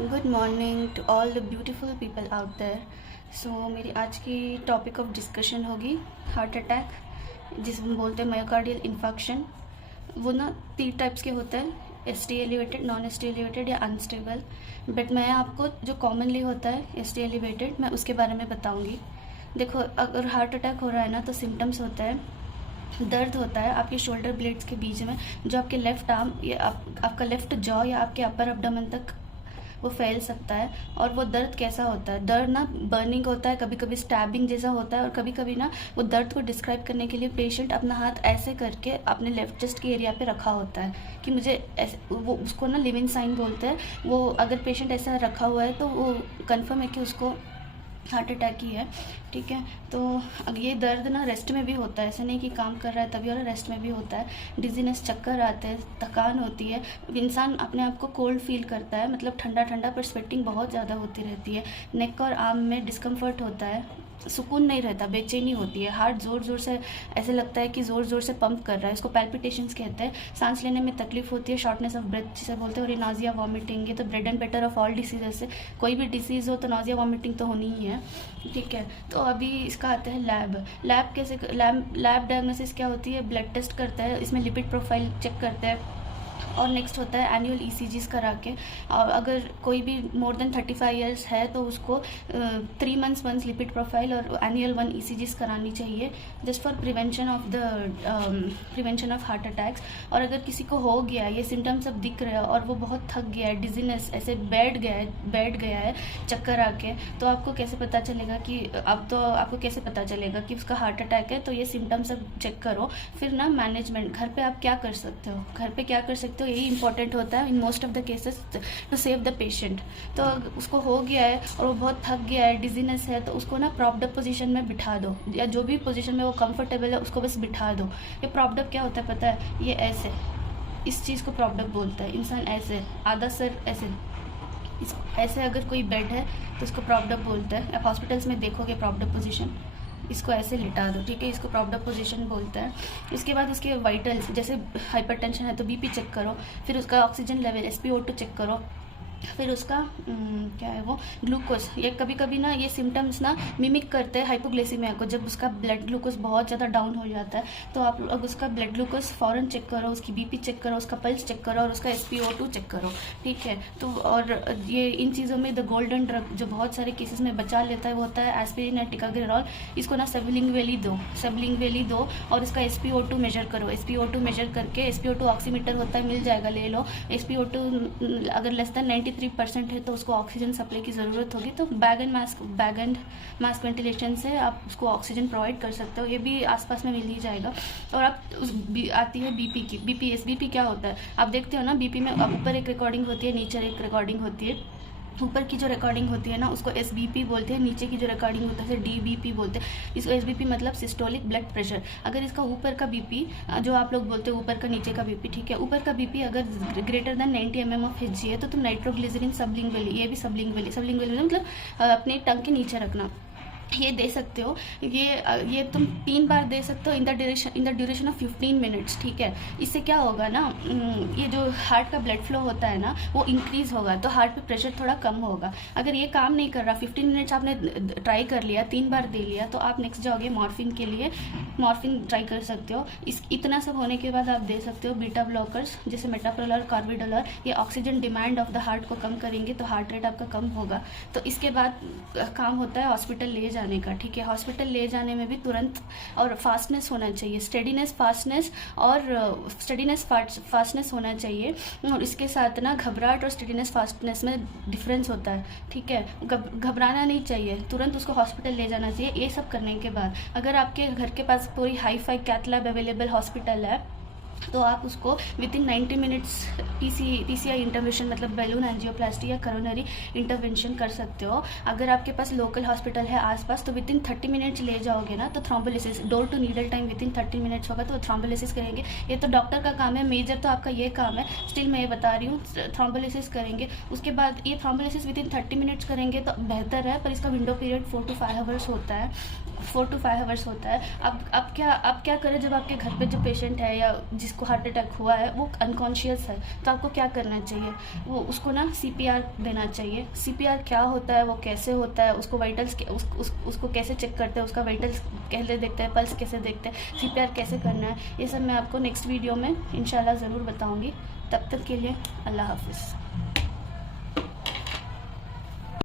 Good morning to all the beautiful people out there. So मेरी आज की topic of discussion होगी heart attack, जिसमें बोलते हैं मायोकार्डियल इन्फेक्शन। वो ना 3 टाइप्स के होते हैं, S T elevated, non S T elevated या अनस्टेबल। बट मैं आपको जो कॉमनली होता है एस टी एलिवेटेड, मैं उसके बारे में बताऊँगी। देखो, अगर हार्ट अटैक हो रहा है ना तो सिम्टम्स होता है, दर्द होता है आपके शोल्डर ब्लेड्स के बीच में, जो आपके लेफ्ट आर्म या आपका लेफ्ट जॉ या आपके अपर एब्डोमेन तक वो फैल सकता है। और वो दर्द कैसा होता है, दर्द ना बर्निंग होता है, कभी कभी स्टैबिंग जैसा होता है, और कभी कभी ना वो दर्द को डिस्क्राइब करने के लिए पेशेंट अपना हाथ ऐसे करके अपने लेफ्ट चेस्ट के एरिया पे रखा होता है कि मुझे ऐसे, वो उसको ना लिविंग साइन बोलते हैं। वो अगर पेशेंट ऐसा रखा हुआ है तो वो कन्फर्म है कि उसको हार्ट अटैक ही है। ठीक है, तो अब ये दर्द ना रेस्ट में भी होता है, ऐसे नहीं कि काम कर रहा है तभी, और रेस्ट में भी होता है। डिजीनेस, चक्कर आते हैं, थकान होती है, इंसान अपने आप को कोल्ड फील करता है, मतलब ठंडा ठंडा, पर स्वेटिंग बहुत ज़्यादा होती रहती है। नेक और आर्म में डिस्कम्फर्ट होता है, सुकून नहीं रहता, बेचैनी होती है, हार्ट ज़ोर ज़ोर से ऐसे लगता है कि ज़ोर ज़ोर से पंप कर रहा है, इसको पैल्पिटेशंस कहते हैं। सांस लेने में तकलीफ होती है, शॉर्टनेस ऑफ ब्रेथ जिसे बोलते हैं, और नाजिया वॉमिटिंग। ये तो bread and butter of all diseases से, कोई भी डिसीज़ हो तो नाजिया वॉमिटिंग तो होनी ही है। ठीक है, तो अभी इसका आता है लैब कैसे, लैब डायग्नोसिस क्या होती है, ब्लड टेस्ट करता है, इसमें लिपिड प्रोफाइल चेक करता है, और नेक्स्ट होता है एनुअल ईसीजीज करा के। और अगर कोई भी मोर देन 35 ईयर्स है तो उसको 3 मंथ्स वंस लिपिड प्रोफाइल और एनुअल 1 ईसीजीज करानी चाहिए, just for prevention of heart attacks. और अगर किसी को हो गया, ये सिम्टम्स अब दिख रहे हैं और वो बहुत थक गया है, डिजीनेस, ऐसे बैठ गया है चक्कर आके, तो आपको कैसे पता चलेगा कि आपको कैसे पता चलेगा कि उसका हार्ट अटैक है। तो ये सिम्टम्स अब चेक करो। फिर ना मैनेजमेंट, घर पे आप क्या कर सकते हो, घर पे क्या कर सकते हो, यही इंपॉर्टेंट होता है in most of the cases to save the patient. तो उसको हो गया है और वो बहुत थक गया है, डिजीनेस है, तो उसको ना प्रॉप्ड अप पोजीशन में बिठा दो, या जो भी पोजीशन में वो कंफर्टेबल है उसको बस बिठा दो। ये प्रॉप्ड अप क्या होता है पता है, ये ऐसे, इस चीज़ को प्रॉप्ड अप बोलता है। इंसान ऐसे, आधा सर ऐसे, ऐसे अगर कोई बेड है तो उसको प्रॉप्ड अप बोलता है। आप हॉस्पिटल्स में देखोगे प्रॉप्ड अप पोजीशन, इसको ऐसे लिटा दो, ठीक है, इसको प्रॉप्ड अप पोजीशन बोलता है। उसके बाद उसके वाइटल्स, जैसे हाइपरटेंशन है तो बीपी चेक करो, फिर उसका ऑक्सीजन लेवल SpO2 चेक करो, फिर उसका क्या है वो ग्लूकोज। ये कभी कभी ना ये सिम्टम्स ना मिमिक करते हैं हाइपोग्लाइसीमिया को, जब उसका ब्लड ग्लूकोज बहुत ज़्यादा डाउन हो जाता है तो आप लोग उसका ब्लड ग्लूकोज फ़ौरन चेक करो, उसकी बीपी चेक करो, उसका पल्स चेक करो, और उसका SpO2 चेक करो। ठीक है, तो और ये इन चीज़ों में द गोल्डन ड्रग जो बहुत सारे केसेस में बचा लेता है वो होता है एस्पिरिन या टिकाग्रेरॉल। इसको ना सबलिंगुअली दो और इसका SpO2 मेजर करो। SpO2 मेजर करके, SpO2 ऑक्सीमीटर होता है, मिल जाएगा, ले लो। SpO2 अगर लेस देन 93% है तो उसको ऑक्सीजन सप्लाई की ज़रूरत होगी, तो बैग एंड मास्क वेंटिलेशन से आप उसको ऑक्सीजन प्रोवाइड कर सकते हो, ये भी आसपास में मिल ही जाएगा। और आप आती है बीपी की। बीपी क्या होता है, आप देखते हो ना, बीपी में ऊपर एक रिकॉर्डिंग होती है, नीचे एक रिकॉर्डिंग होती है। ऊपर की जो रिकॉर्डिंग होती है ना उसको SBP बोलते हैं, नीचे की जो रिकॉर्डिंग होता है DBP बोलते हैं। इसको SBP मतलब सिस्टोलिक ब्लड प्रेशर। अगर इसका ऊपर का BP, जो आप लोग बोलते हो ऊपर का नीचे का BP, ठीक है, ऊपर का BP अगर greater than 90 mm of Hg है तो तुम नाइट्रोग्लिसरीन सबलिंगुअली, ये भी सबलिंगुअली मतलब अपने टंग के नीचे रखना, ये दे सकते हो। ये तुम 3 बार दे सकते हो in the duration of 15 minutes. ठीक है, इससे क्या होगा ना, ये जो हार्ट का ब्लड फ्लो होता है ना वो इंक्रीज होगा, तो हार्ट पे प्रेशर थोड़ा कम होगा। अगर ये काम नहीं कर रहा, 15 मिनट्स आपने ट्राई कर लिया, 3 बार दे लिया, तो आप नेक्स्ट जाओगे मॉर्फिन के लिए, मॉर्फिन ट्राई कर सकते हो। इतना सब होने के बाद आप दे सकते हो बीटा ब्लॉकर्स जैसे मेटाप्रोलर, कार्बिडोलर। ये oxygen demand of the heart को कम करेंगे तो हार्ट रेट आपका कम होगा। तो इसके बाद काम होता है हॉस्पिटल ले जाने का। ठीक है, हॉस्पिटल ले जाने में भी तुरंत और फास्टनेस होना चाहिए, स्टेडीनेस फास्टनेस होना चाहिए। और इसके साथ ना घबराहट और स्टेडीनेस फास्टनेस में डिफरेंस होता है। ठीक है, घबराना नहीं चाहिए, तुरंत उसको हॉस्पिटल ले जाना चाहिए। ये सब करने के बाद अगर आपके घर के पास कोई hi fi cath lab available hospital है तो आप उसको within 90 minutes PCI intervention मतलब बैलून एंजियोप्लास्टी या करोनरी इंटरवेंशन कर सकते हो। अगर आपके पास लोकल हॉस्पिटल है आसपास तो विद इन 30 मिनट्स ले जाओगे ना तो thrombolysis, door to needle time within 30 minutes होगा तो थ्रोम्बोलिसिस करेंगे। ये तो डॉक्टर का काम है, मेजर तो आपका ये काम है, स्टिल मैं ये बता रही हूँ, थ्रोम्बोलिसिस करेंगे। उसके बाद ये थ्रोम्बोलिसिस विद इन 30 मिनट्स करेंगे तो बेहतर है, पर इसका विंडो पीरियड 4 to 5 आवर्स होता है। 4 to 5 आवर्स होता है। अब क्या करें जब आपके घर पे जो पेशेंट है या जिसको हार्ट अटैक हुआ है वो अनकॉन्शियस है, तो आपको क्या करना चाहिए? वो उसको ना CPR देना चाहिए। CPR क्या होता है, वो कैसे होता है, उसको वाइटल्स उसको कैसे चेक करते हैं, उसका वाइटल्स कैसे देखते हैं, पल्स कैसे देखते हैं, CPR कैसे करना है, ये सब मैं आपको नेक्स्ट वीडियो में इंशाल्लाह ज़रूर बताऊँगी। तब तक के लिए अल्लाह हाफिज़।